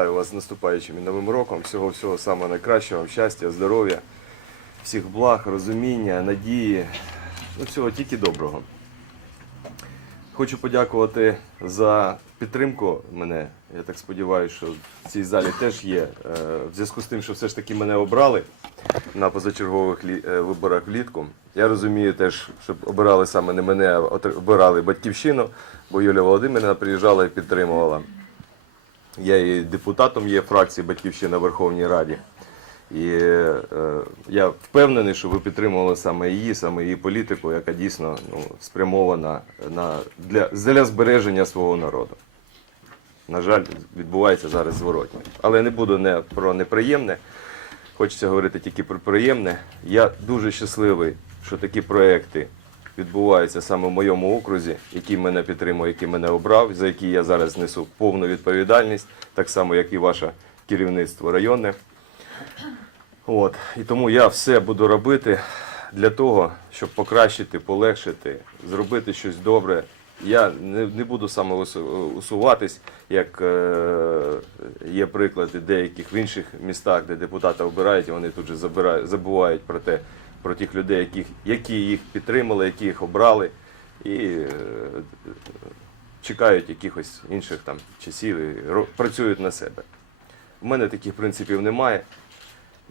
Вітаю вас з наступаючим і новим роком. Всього всього самого найкращого, щастя, здоров'я, всіх благ, розуміння, надії. Ну, всього тільки доброго. Хочу подякувати за підтримку мене. Я так сподіваюся, що в цій залі теж є. е, В зв'язку з тим, що все ж таки мене обрали на позачергових е, виборах влітку. Я розумію теж, щоб обирали саме не мене, а обирали батьківщину, бо Юлія Володимирівна приїжджала і підтримувала. Я і депутатом є фракції Батьківщина Верховній Раді. І е, я впевнений, що ви підтримували саме її, саме її політику, яка дійсно ну, спрямована на, для, для збереження свого народу. На жаль, відбувається зараз зворотньо. Але не буду не про неприємне. Хочеться говорити тільки про приємне. Я дуже щасливий, що такі проекти відбуваються саме в моєму окрузі, який мене підтримує, який мене обрав, за який я зараз несу повну відповідальність, так само, як і ваше керівництво районне. От. І тому я все буду робити для того, щоб покращити, полегшити, зробити щось добре. Я не, не буду саме усуватись, як е, є приклади деяких в інших містах, де депутата обирають, і вони тут же забирають, забувають про те, про тих людей, яких, які їх підтримали, які їх обрали, і е, чекають якихось інших там часів і ро- працюють на себе. У мене таких принципів немає.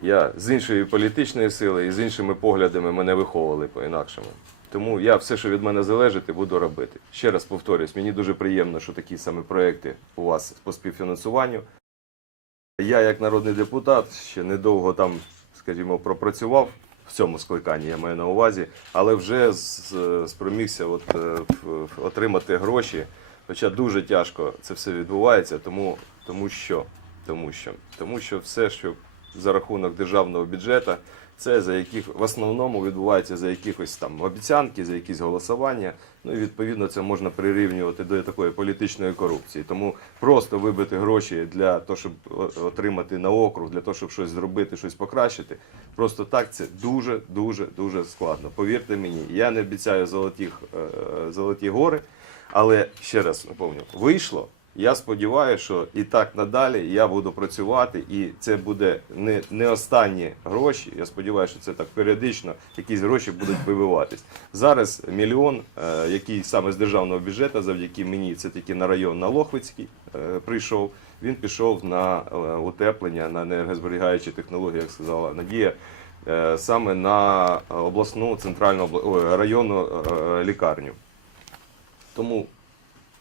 Я з іншої політичної сили і з іншими поглядами мене виховували по-інакшому. Тому я все, що від мене залежить, буду робити. Ще раз повторюсь, мені дуже приємно, що такі саме проекти у вас по співфінансуванню. Я, як народний депутат, ще недовго там, скажімо, пропрацював в цьому скликанні, я маю на увазі, але вже спромігся от, е, отримати гроші. Хоча дуже тяжко це все відбувається, тому, тому що, тому що, тому що все, що за рахунок державного бюджету, це за яких в основному відбувається за якихось там обіцянки, за якісь голосування. Ну і відповідно це можна прирівнювати до такої політичної корупції. Тому просто вибити гроші для того, щоб отримати на округ, для того, щоб щось зробити, щось покращити. Просто так це дуже, дуже, дуже складно. Повірте мені, я не обіцяю золоті, е, золоті гори, але ще раз наповню, вийшло. Я сподіваюся, що і так надалі я буду працювати, і це буде не, не останні гроші. Я сподіваюся, що це так періодично якісь гроші будуть вибиватись. Зараз мільйон, е, який саме з державного бюджету, завдяки мені, це тільки на район на Лохвицький е, прийшов. Він пішов на е, утеплення, на енергозберігаючі технології, як сказала Надія, е, саме на обласну центральну ой, районну е, лікарню. Тому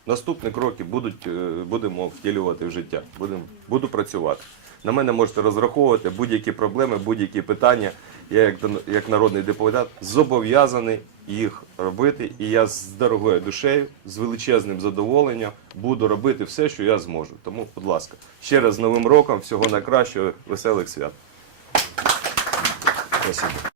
наступні кроки будуть, е, будемо втілювати в життя. Будемо, буду працювати. На мене можете розраховувати будь-які проблеми, будь-які питання. Я, як, як народний депутат, зобов'язаний їх робити. І я з дорогою душею, з величезним задоволенням буду робити все, що я зможу. Тому, будь ласка, ще раз з Новим роком, всього найкращого, веселих свят. Спасибо.